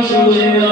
رسول الله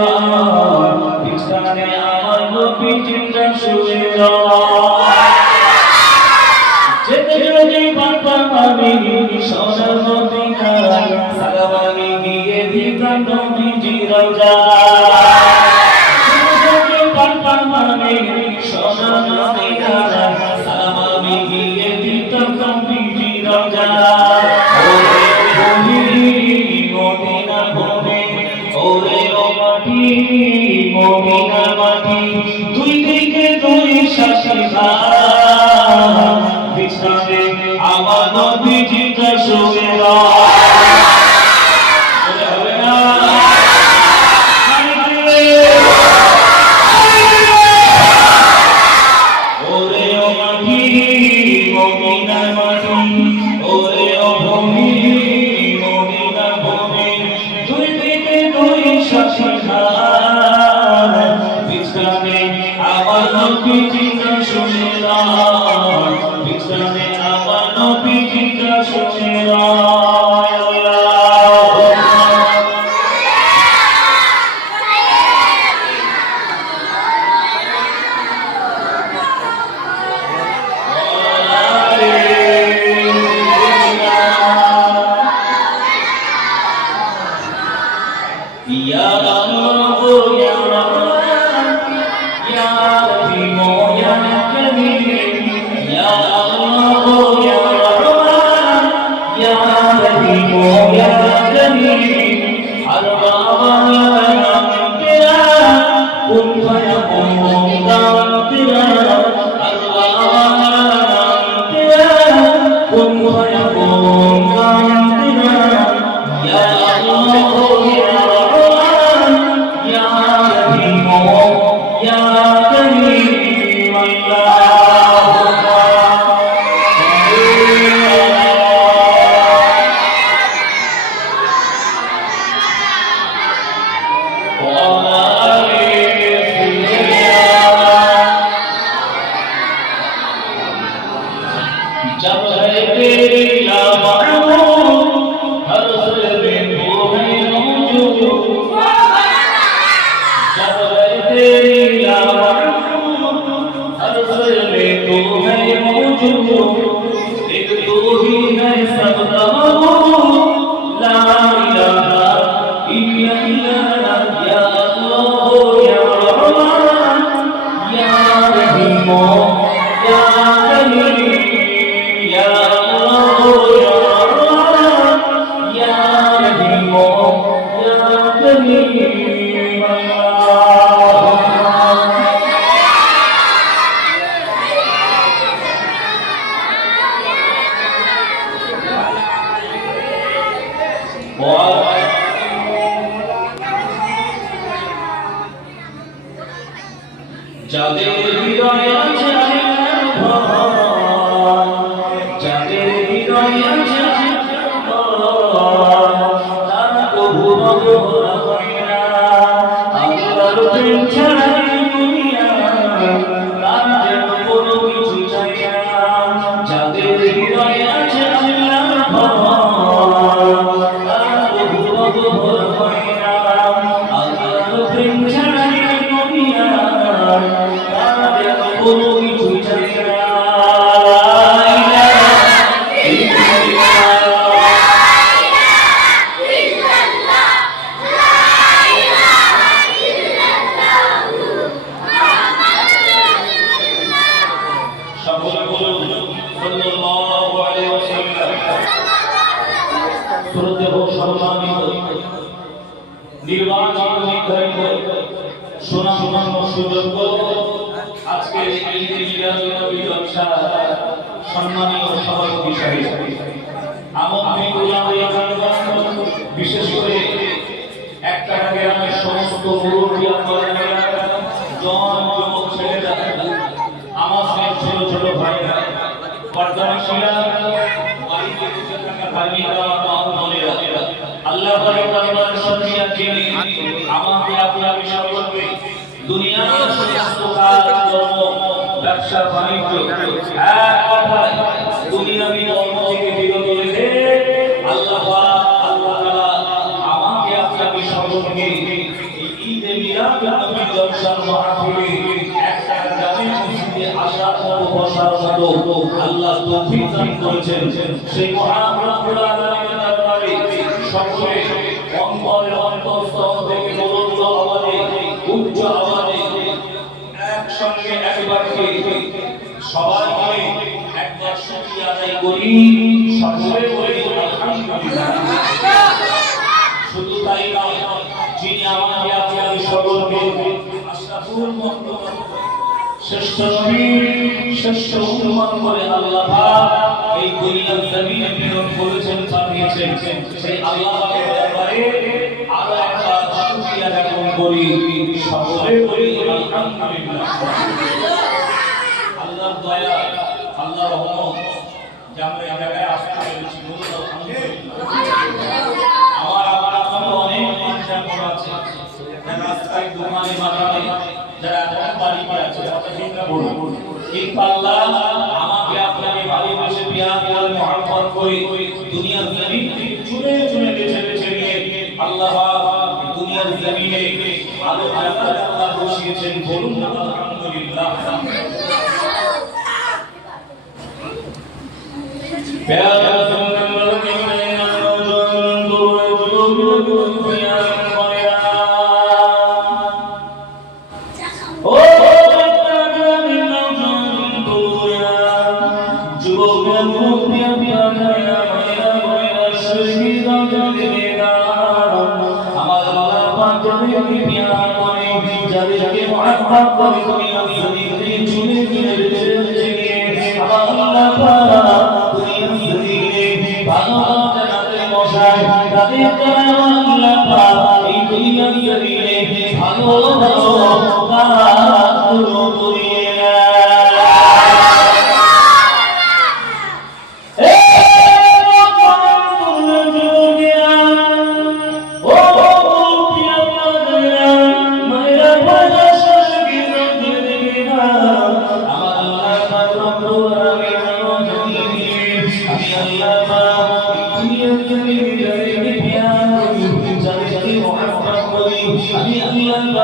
Ya Allah, Ya Ya असल में तो है मौजूद Amen. আজকে সম্মানীয় সভাপতি বিশেষ করে একটা গ্রামের সমস্ত মুরব্বী আমার সব ছোট ছোট ভাইরা পর্দা বাড়িতে থাকা ভাইয়েরা দুনিয়ার সমস্ত কাজকর্ম, ব্যবসা, বাণিজ্য, এক কথায় দুনিয়াবি কর্ম থেকে বিরত রেখে আল্লাহ আল্লাহ তাআলা আমাকে আপনাকে সকলকে ঈদে মিলাদ নবী জলসার মাহফিলে একটা জামে মসজিদে আসার মতো বসার মতো আল্লাহ তৌফিক দান করেছেন। সেই মহান একবার করি শুধু তাই নয়, যিনি আমাকে আপনাকে শ্রেষ্ঠ শ্রেষ্ঠ করে আল্লাহ এই দুনিয়ার জমিনে প্রেরণ করেছেন, পাঠিয়েছেন। সেই আল্লাহ শুকরিয়া জ্ঞাপন করি, সকলে বলি, আলহামদুলিল্লাহ আল্লাহর দয়া আল্লাহ দুনিয়ার জমিন চুনে চুনে বেছে আল্লাহ দুনিয়ার জমিনে আলো আল্লাহ আলহামদুলিল্লাহ। প্যারা আল্লাহ পাক এই দুনিয়ার জমিনে ভালো ভালো কাজগুলো করিয়ে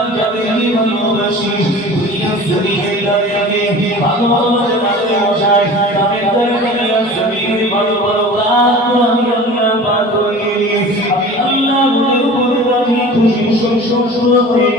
বান্দাদেরকে ভালোবাসি দুনিয়ার জমিনে দাঁড়িয়ে ভালো ভালো জানাতে মশাই তাদের দরকার জমিনে ভালো ভালো কাজ আমি আল্লাহ পাক করিয়ে আমি আল্লাহ মনের উপরে রাজি খুশি সংসদ হয়ে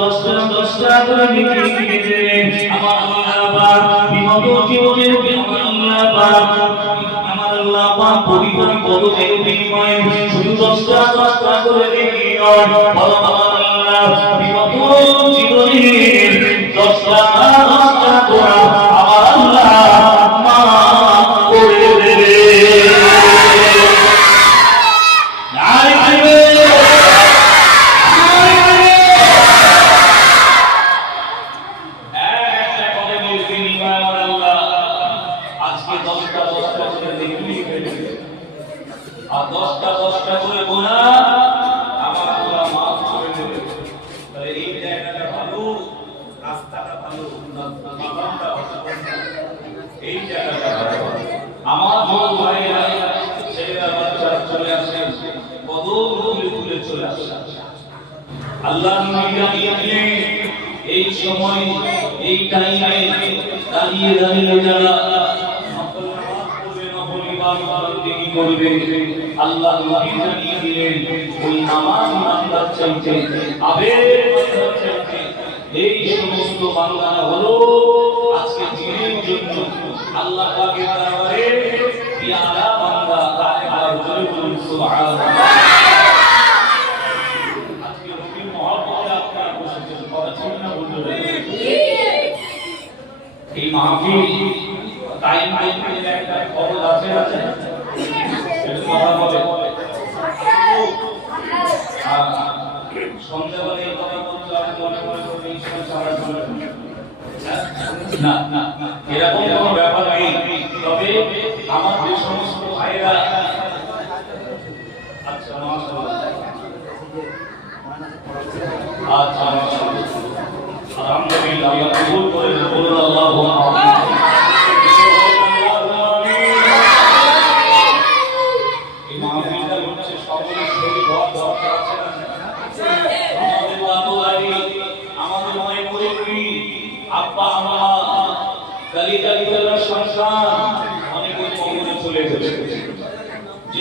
দশটা দশটা আমার আল্লাহ পাক বিনিময়ে শুধু দশটা দশটা করে বিক্রি রাস্তাটা ভালো এই জায়গাটা চলে আসে কদম তুলে তুলে চলে আসে আল্লাহ নবী এই সময়, এই টাইমে দাঁড়িয়ে দাঁড়িয়ে যারা আল্লাহ দিলেন, ওই নামাজ চাইতে আবেগ এই সমস্ত বান্দারা হলো, আজকে দিনের জন্য আল্লাহ পাকের দরবারে পিয়ারা বান্দা একবার জোরে বলুন, সুবহানাল্লাহ। এই মাহফিল টাইম টাইম একটা খবর আছে আছে? কথা বলে। না এরকম কোনো ব্যাপার নেই। তবে আমার যে সমস্ত ভাইরা আচ্ছা আচ্ছা আলহামদুলিল্লাহ, আল্লাহ কবুল করে নেব।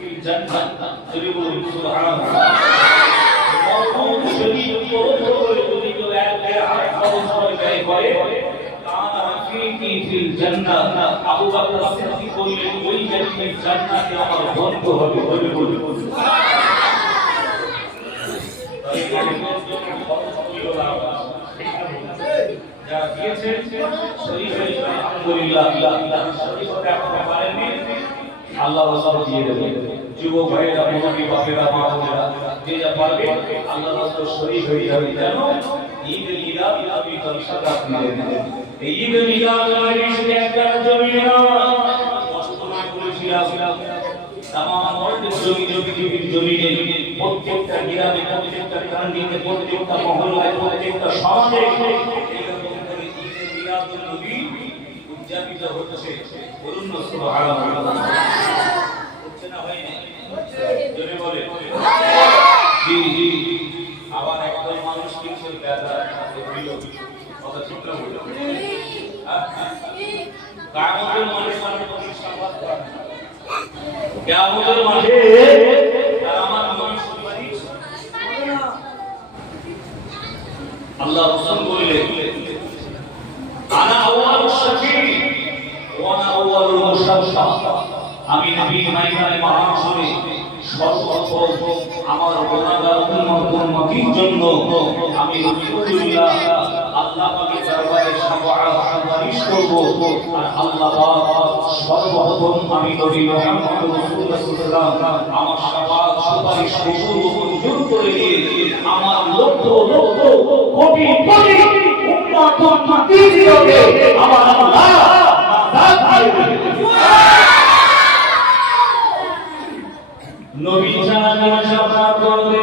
ফিল জান্নাহ যদি বলুন সুবহানাল্লাহ মওলানা শরীর পরোক্ষ করে যদি কেউ এক দেড় হাত খরচ করে ব্যয় করে কানা রাফিকি ফিল জান্নাহ আবু বকর সিদ্দিক বললেন ওই ব্যক্তি জান্নাতে আমার বন্ধু হবে বলে বলুন যারা দিয়েছেন শরীফ হয়েছে আলহামদুলিল্লাহ। আল্লাহ রাসূল দিয়ে দেবে। যুবক ভাইয়েরা মুরব্বী বাপেরা মা বোনেরা। যে যা পারবে আল্লাহ রাসূল শরীফ হয়ে যাবে। যেন ঈদ মিলাদ নবী জলসাটা আপনি এই ঈদ মিলাদ নবী শুধু একটা জমিনে না বর্তমান করেছিলাম তামাম অর্থের জমি জমি পৃথিবীর জমিনে প্রত্যেকটা গ্রামে, প্রত্যেকটা কান্ডিতে প্রত্যেকটা মহল্লায়, প্রত্যেকটা সমাজে এরকম করে ঈদে মিলাদুন নবী উদযাপিত হচ্ছে বলুন না সুবহানাল্লাহ। হচ্ছে না হয় না জোরে বলে জি জি। আবার একদল মানুষ কিছু দিল কথা ঠিক না বলল কাগজের মানুষ মানে সংবাদ মাঠে আমার আল্লাহ রাসূল বললেন আমি নবী মাইকালে মহাসরে সর্বপ্রথম আমার গুনাহগার উম্মত উম্মতির জন্য আমি রাসূলুল্লাহ আল্লাহ পাকের দরবারে শাফাআত করব আর আল্লাহ পাক সর্বপ্রথম আমি নবী মুহাম্মদ রাসূলুল্লাহ আমার শাফাআত সুপারিশ কবুল মঞ্জুর করে দিয়ে আমার লক্ষ দিকে আমার আল্লাহ দেবে নবী ছাড়া সভা করবে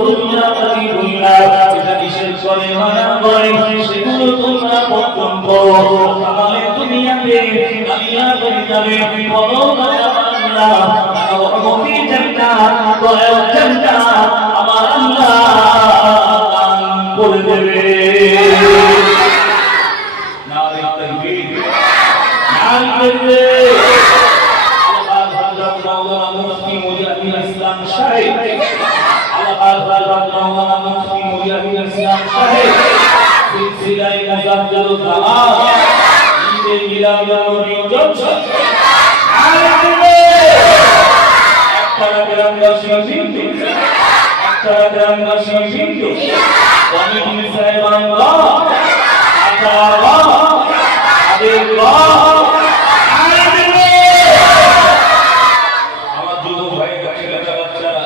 মুজাহিদুল ইসলাম সাহেব আল্লাহ মাওলানা মুফতি মুজাহিদুল ইসলাম সাহেব সিলসিলায়ে মুজাদ্দিদুল জামান ঈদে মিলাদুন নবী জলসা একটা গ্রামবাসী বিন্দু একটা গ্রামবাসী সাহেবান আল্লাহ আল্লাহ আমার যুবক ভাই ছেলেটা বাচ্চারা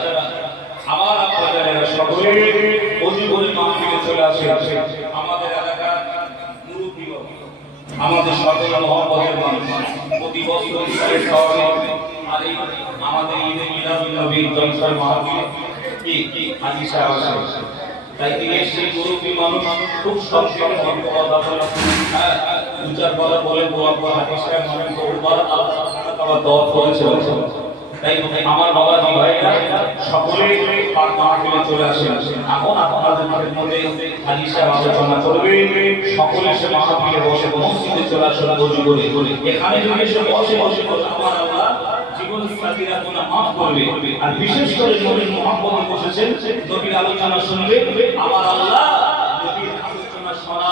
আমার আপনাদের সকলে অজু করে মাহফিলে চলে আসে, আমাদের এলাকার মুরব্বী আমাদের সকল মহব্বতের মানুষ, প্রতি বছর ইসলামের স্মরণে আর এই আমাদের ঈদে মিলাদুল নবীর জলসার মাহফিল কি কি হাজি সাহেব আসে? তাই তিনি সেই মুরব্বী মানুষ খুব অল্প কথা বলে হ্যাঁ উচ্চার করা বলে বলার পর হাজি সাহেব মানে বহুবার আল্লাহ তাআলা দোয়া করেছেন। তাই আমার বাবা জি ভাইরা সকলে মাহফিলে চলে আসেন। এখন আপনাদের মধ্যে হাজি সাহেব আলোচনা করবে। সকলে সে মাহফিলে বসে মসজিদে চলে আসেন বসে করে এখানে যদি এসে বসে বসে বসে আমার আল্লাহ জীবন সাথীরা গুনাহ মাফ করবে। আর বিশেষ করে নবীর মুহাম্মদ বসেছেন, নবীর আলোচনা শুনবে। আমার আল্লাহ নবীর আলোচনা শোনা